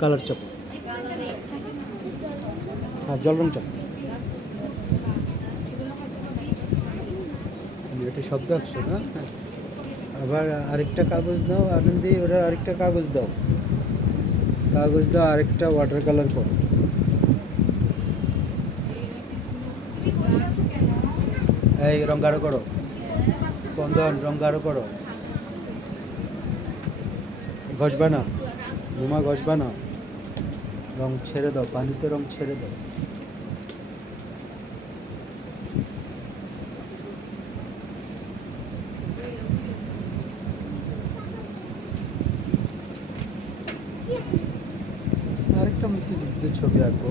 Colour চাপ, হ্যাঁ জল রং চাপ। এটা শব্দ আঁকছো না? হ্যাঁ। আবার আরেকটা কাগজ দাও আনন্দি, ওরা আরেকটা কাগজ দাও, কাগজ দাও, আরেকটা ওয়াটার কালার করো। এই রং গাঢ় করো, স্পন্দন রং গাঢ় করো। ঘষবা না বোমা, ঘষবা না, রং ছেড়ে দাও, পানিতে রং ছেড়ে দাও। আরেকটা মুক্তিযুদ্ধের ছবি আঁকো।